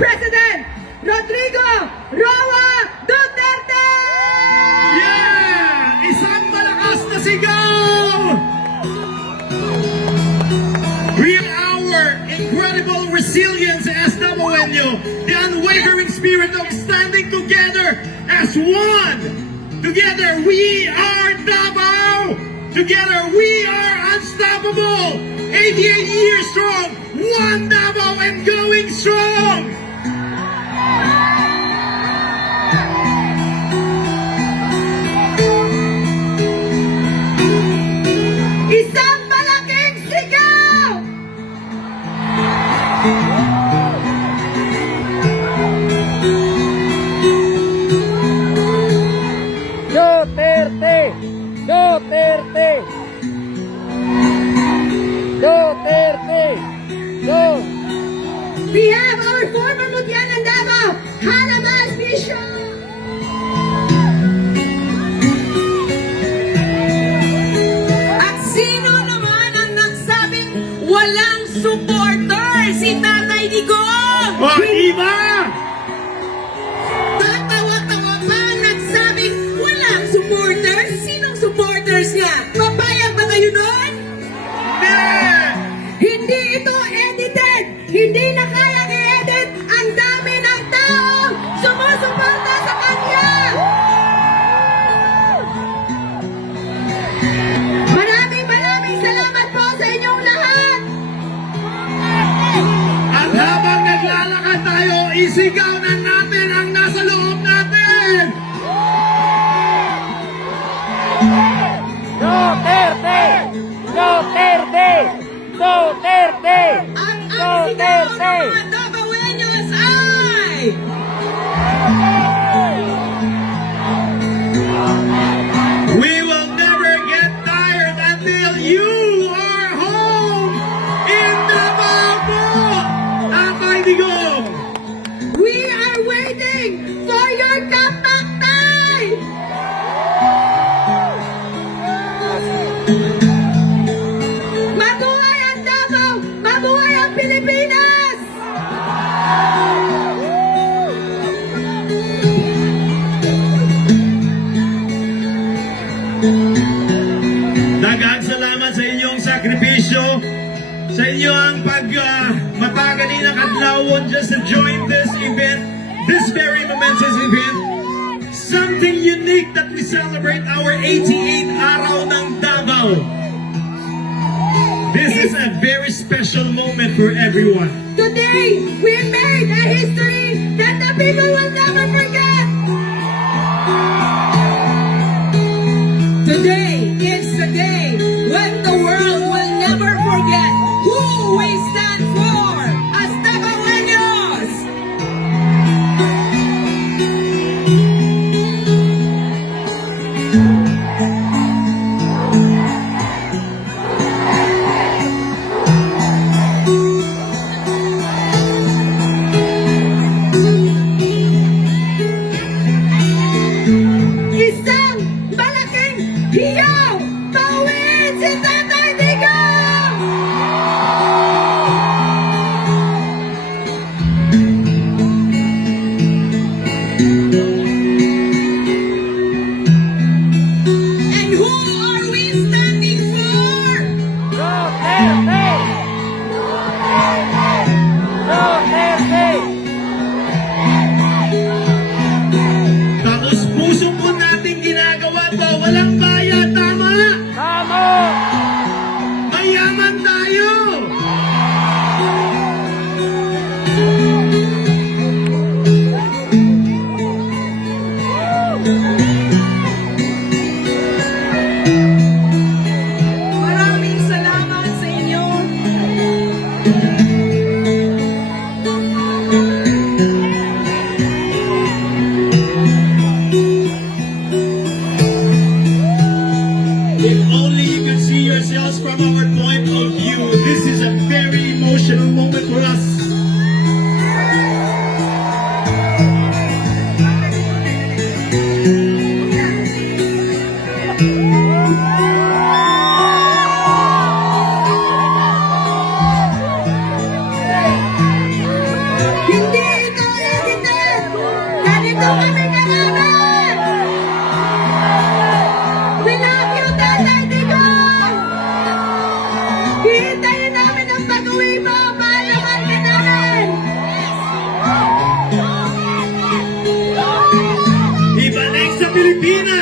President Rodrigo Roa Duterte! Yeah! Isang malakas na sigaw! Real our incredible resilience as Davaoenyo, the unwavering spirit of standing together as one. Together we are Davao. Together we are unstoppable. 88 years strong, one Davao and going strong. Isang malaking sigaw! Duterte! Duterte! Duterte! We have our former Mutyan ng Davao, Hannibal Bishop! At sino naman ang nagsabing walang supporter? Si Tatay Digong! O iba! Tatawa-tawa pa ang nagsabing walang supporter? Sinong supporters niya? Papayag ba kayo doon? Hindi ito edited! Hindi na kaya i-edit! Ang dami ng taong sumusuporta sa kanya! Maraming salamat po sa inyong lahat! At habang naglalakad tayo, isigaw na natin ang nasa loob natin! Duterte! Duterte! Duterte! Ang sigaw ng Duterte! mga Davaoenyos ay... We will never get tired until you are home in Davao po! Tatay Digong! We are waiting for your comeback time! Mabuhay ang Davao! Mabuhay ang Pilipinas! Daghang salamat sa inyong sakripisyo, sa inyong matagalinang adlawon just to join this event, this very momentous event. Something unique that we celebrate our 88th araw ng Davao. This is a very special moment for everyone. Today, we made a history that the people will never forget! Today is the day when the world will never forget who we stand for as Davaoenyos! Isang malaking hiyaw! Pauwiin si Tatay Digong! And who are we standing for? Duterte! Duterte! Tapos puso po natin ginagawa to, walang bayad, tama? Tama! Mayaman tayo! Maraming salamat sa inyo. If only you could see yourselves from our point of view, this is a very emotional moment for us.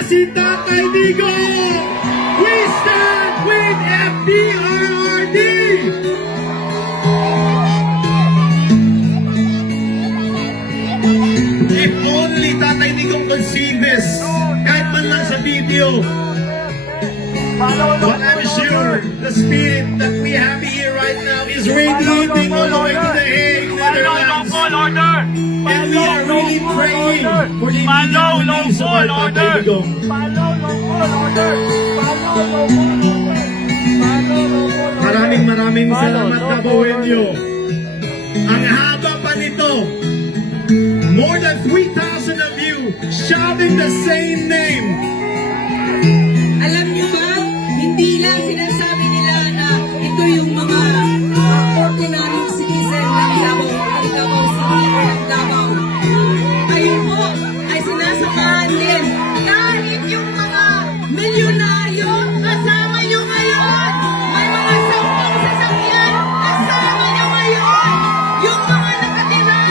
si Tatay Digong! We stand with FPRRD! If only Tatay Digong could see this, kahit man lang sa video. But I'm sure the spirit that we have here right now is radiating all the way to the Hague, Netherlands. And we are really praying for the immediate release of our Tatay Digong. Maraming salamat na Boenyo. Ang haba pa nito. More than 3,000 of you shouting the same name. Alam niyo ba, hindi lang sinasabi nila na ito yung mga ordinary citizen ng Davao City or ng Davao. Ayun po ay sinasamahan din kahit yung mga milyonaryo kasama nyo ngayon. May mga sampung sasakyan kasama nyo ngayon. Yung mga nakatira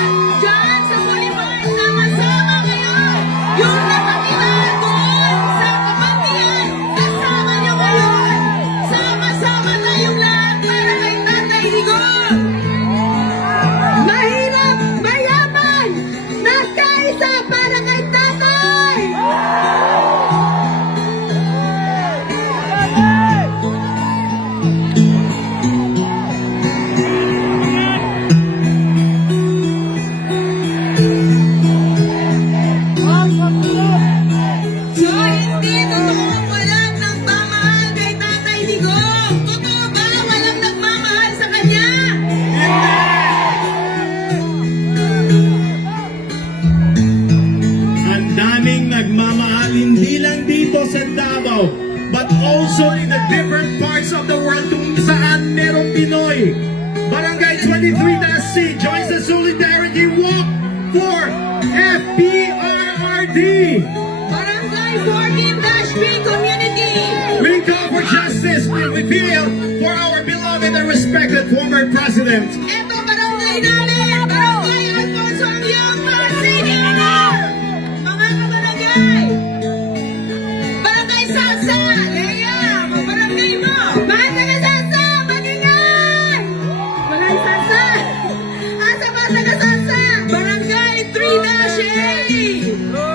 dyan sa Bolivar sama-sama ngayon. Yung nakatira doon sa Kamantian kasama nyo ngayon. Sama-sama tayong lahat para kay Tatay Digong. Mahirap, mayaman, nagkaisa para kay tatay! So, hindi totoong walang nagmamahal kay Tatay Digong. Totoo ba walang nagmamahal sa kanya? Ang daming nagmamahal hindi lang dito sa Davao, but also in the different parts of the world kung saan merong Pinoy. Barangay 23-C joins the Solidarity Walk for FPRRD. Barangay 14-B Community. We call for justice, we feel for our beloved and respected former president. Ito barangay namin. Barangay Alfonso Angyong Marcini. Mga kabarangay. Barangay Salsa. Leia, mga barangay mo. Mga taga-sansa, magingay! Mga sansa! Asa ba taga-sansa? Barangay 3-A.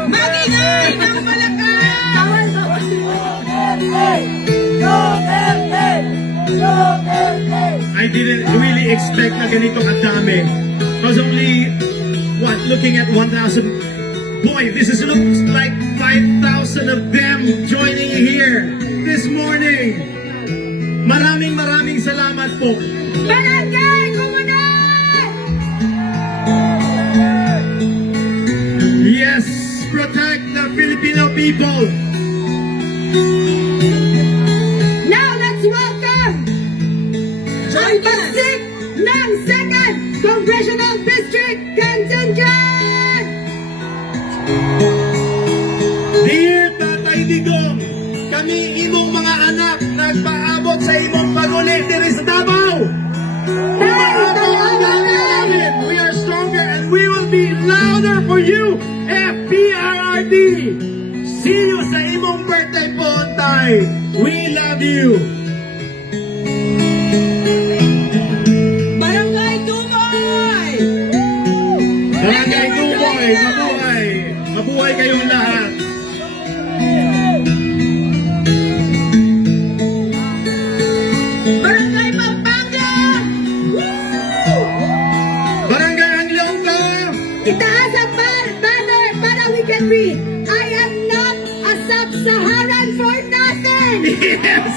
Magingay ng Malacan. I didn't really expect na ganito kadami. I was only, looking at 1,000. Boy, this looks like 5,000 of them joining here this morning. Maraming salamat po. Barangay Komunal! Yes, protect the Filipino people. Now let's welcome ang pagsik ng 2nd Congressional District Contingent! Dear Tatay Digong, kami imong mga anak nagpaabot sa imong paguli diri sa Davao. We are stronger and we will be louder for you, FPRRD. See you sa imong birthday po, Tay. We love you. Barangay Dumoy. Barangay Dumoy, mabuhay. Mabuhay kayong lahat. Barangay Pampanga. Barangay Anglongga. Itaas ang banner para we can read, I am not a sub-Saharan for nothing! Yes.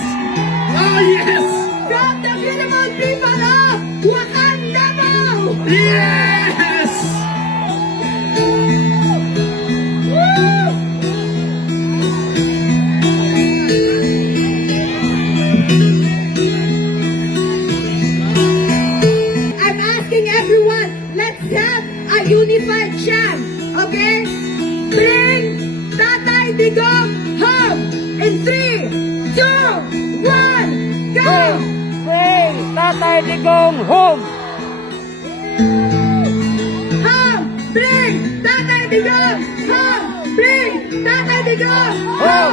Oh, yes. From the beautiful people of Wakanda! Yes. I'm asking everyone, let's have a unified chant, okay? Bring Tatay Digong home in 3, 2, 1, go! Bring Tatay Digong home! Home! Bring Tatay Digong home! Bring Tatay Digong home!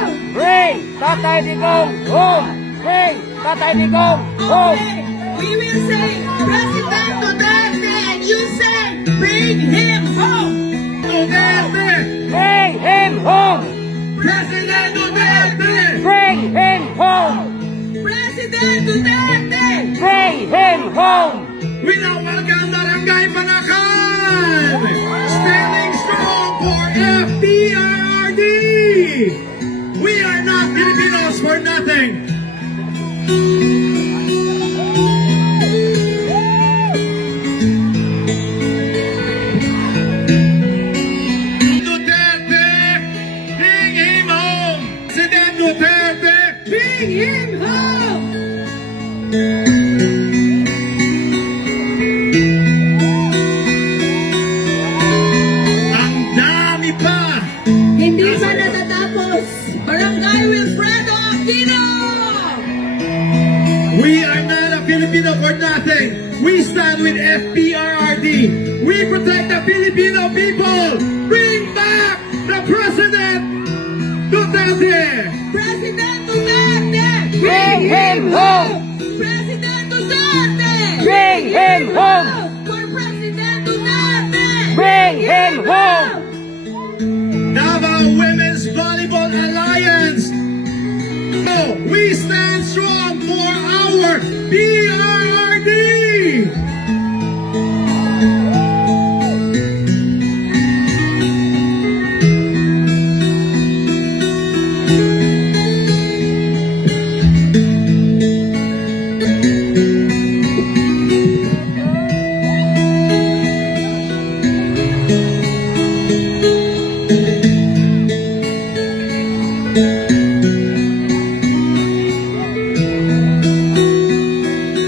Tatay Digong home! Bring Tatay Digong home! We will say, President Duterte, and you say, bring him home. Duterte! Bring him home! President Duterte! Bring him home! President Duterte. Bring him home! We now welcome Barangay Panakan! Standing strong for FPRRD! We are not Filipinos for nothing! Duterte! Bring him home! President Duterte! Bring him home. Ang dami pa! Hindi pa natatapos. Barangay Wilfredo Aquino! We are not a Filipino for nothing. We stand with FPRRD. We protect the Filipino people. Bring back the President Duterte. President Duterte. Bring him home! President Duterte. Bring him home! For President Duterte. Bring him home! Davao Women's Volleyball Alliance. Oh, we stand strong for our PRRD.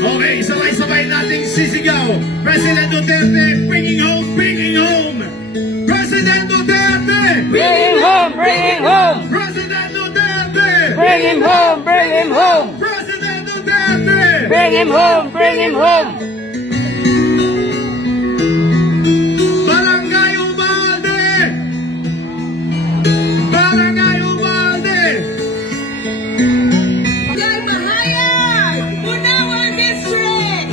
Okay, sabay-sabay nating sisigaw. President Duterte, bringing home, bringing home. President Duterte, Bring him home! Bring him home! President Duterte, Bring him home! Bring him home! President Duterte. Bring him home! Bring him home! Barangay Ubalde. Barangay Ubalde. Barangay Mahayag. Unawan District.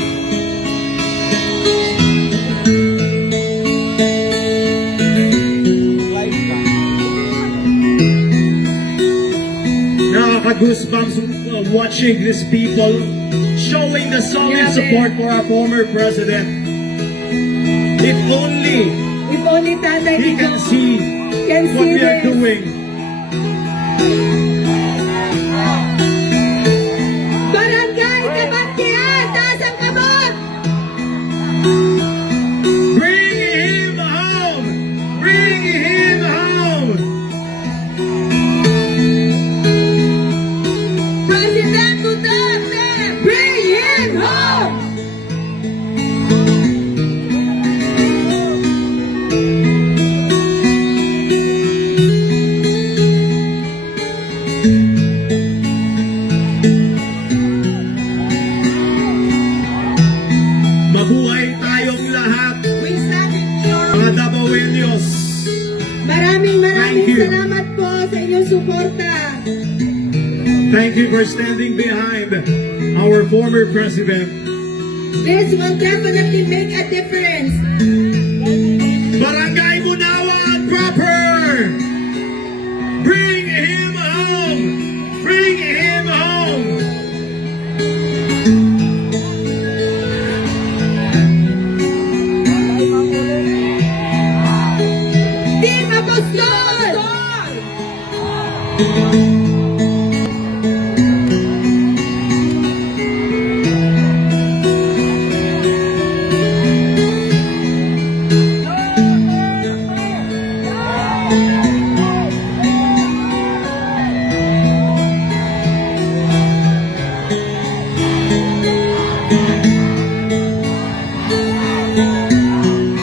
Nakaka-goosebumps watching these people showing the solid support for our former president. If only If only Tatay he can Digong see can what see we are this. doing. Barangay Kabatian. Taas ang kamot. Bring him home! Bring him home! President Duterte. Bring him home. Mabuhay tayong lahat, We stand in your... mga Davaoenos. Maraming Thank you. salamat po sa inyong suporta. Thank you for standing behind our former president. This will definitely make a difference. Barangay Munawan proper! Bring him home! Bring him home! Team Apostol!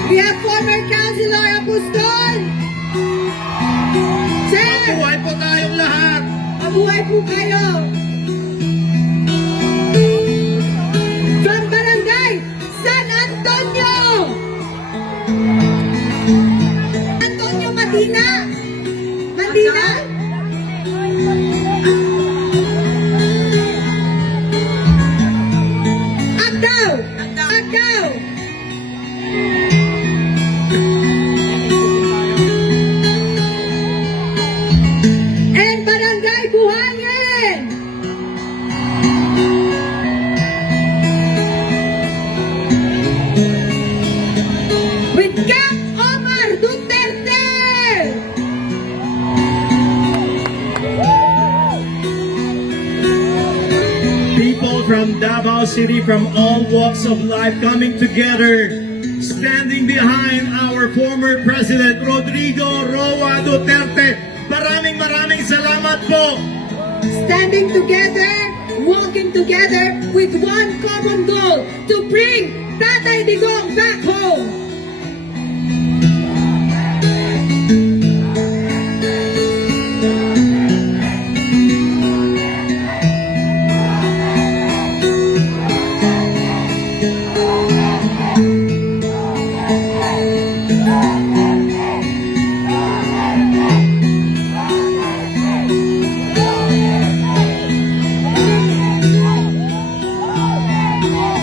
We have former Councilor Apostol. Sir, Mabuhay po tayong lahat! mabuhay po kayo. From Barangay San Antonio. Antonio Madina. Madina. Davao City from all walks of life coming together, standing behind our former President Rodrigo Roa Duterte. Maraming salamat po. Standing together, walking together with one common goal to bring Tatay Digong back home.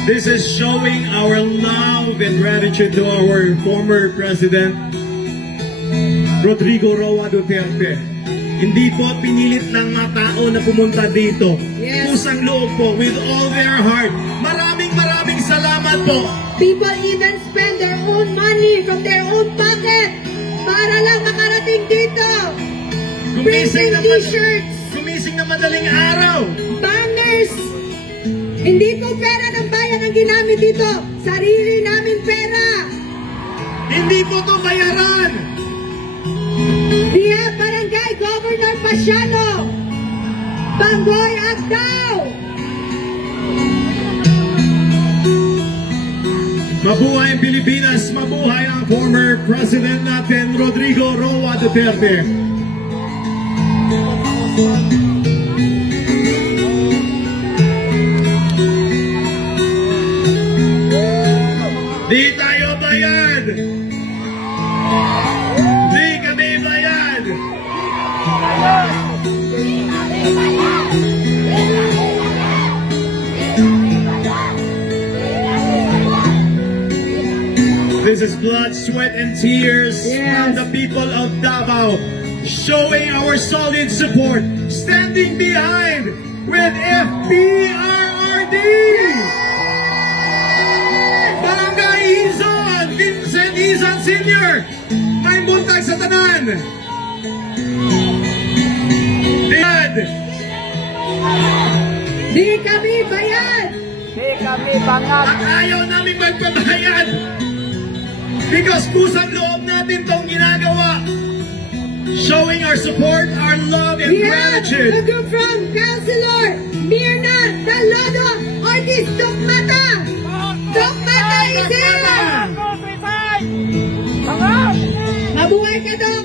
This is showing our love and gratitude to our former President Rodrigo Roa Duterte. Hindi po pinilit ng mga tao na pumunta dito. Yes. Pusang loob po, with all their heart. Maraming salamat po. People even spend their own money from their own pocket para lang makarating dito. Printing t-shirts, Gumising na madaling araw. banners. Hindi po pera ng bayan ang ginamit dito. Sarili namin pera. Hindi po to bayaran. We have Barangay Governor Pasiano, Banggoy Agdao. Mabuhay ang Pilipinas, mabuhay ang former President natin, Rodrigo Roa Duterte. Di tayo bayad! Di kami bayad! This is blood, sweat, and tears from the people of Davao, showing our solid support, standing behind with FPRRD! Barangay Izon, Vincent Izon Sr., may buntag sa tanan! Dad! Di kami bayad. Di kami bangag. At ayaw namin magpabayad! Because pusang loob natin tong ginagawa. Showing our support, our love, and We have a gratitude. group from Councilor Mirna Dalodo Ortiz Dokmata. Dokmata is here. Bangag! Mabuhay ka, Dok.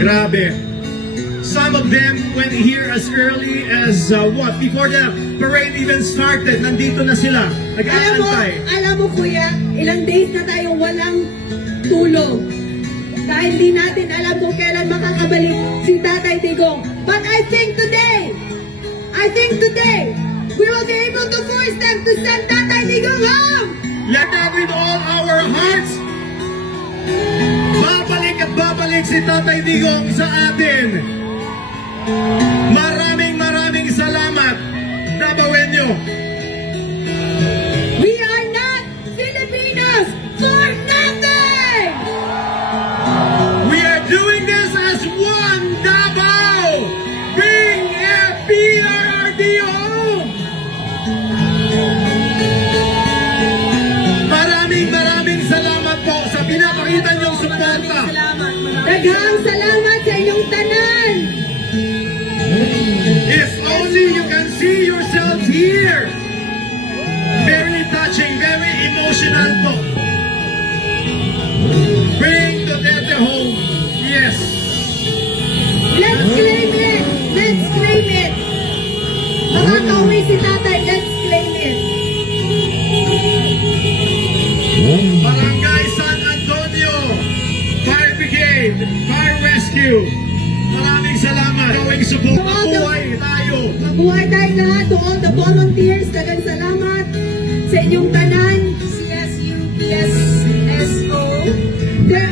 Grabe. Some of them went here as early as before the parade even started. Nandito na sila. Nag-aantay. Alam mo kuya, ilang days na tayong walang tulog. Dahil di natin alam kung kailan makakabalik si Tatay Digong. But I think today, we will be able to force them to send Tatay Digong home. Let that with all our hearts. Babalik at babalik si Tatay Digong sa atin. Maraming salamat. Dabawenyo. We are not Filipinos for nothing. We are doing this as one Davao. Bring FPRRD home. Maraming salamat po sa pinapakita niyong suporta. Daghang salamat sa inyong tanan. If only you can see yourselves here. Very touching, very emotional po. Bring Duterte home. Yes. Let's claim it. Let's claim it. Makakauwi si Tatay. Let's claim it. Barangay San Antonio, Fire Brigade, Fire Rescue. Maraming salamat. Gawing support. Mabuhay tayo. Mabuhay tayong lahat. To all the volunteers, daghang salamat sa inyong tanan. CSU, PSSO. There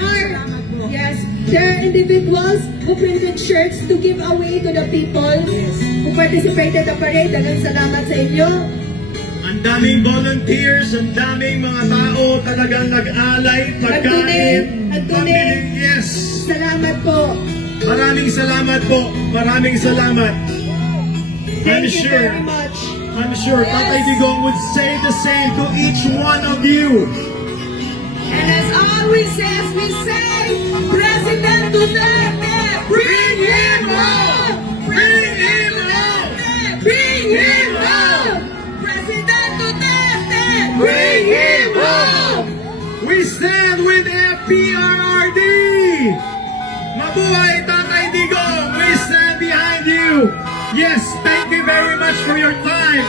are individuals who printed shirts to give away to the people who participated in the parade. Daghang salamat sa inyo. Ang daming volunteers, ang daming mga tao talagang nag-alay, pagkain, nag-donate. Yes. Salamat po. Maraming salamat po. Maraming salamat. Thank you very much. I'm sure Tatay Digong would say the same to each one of you. And as always says, we say, President Duterte, bring him home! Bring him home! Bring him home! President Duterte, bring him home! We stand with FPRRD! Mabuhay Tatay Digong! We stand behind you! Yes, thank you very much for your time!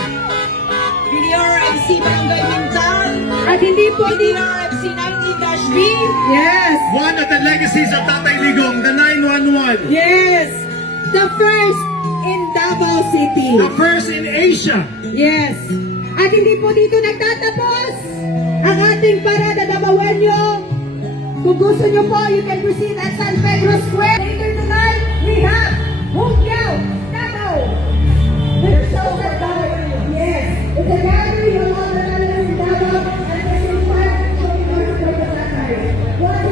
PDRMC Barangay Mintal, At hindi po dito. PDRMC 19-B, Yes. One of the legacies of Tatay Digong, the 911. Yes. The first in Davao City. The first in Asia. Yes. At hindi po dito nagtatapos ang ating parada Davaoenyo. Kung gusto nyo po, you can proceed at San Pedro Square. Later tonight, we have Hungyaw, Davao. With shows at Davaoenyo. Yes. It's a gathering of all the relatives in Davao and the same time, showing our support for Tatay. Once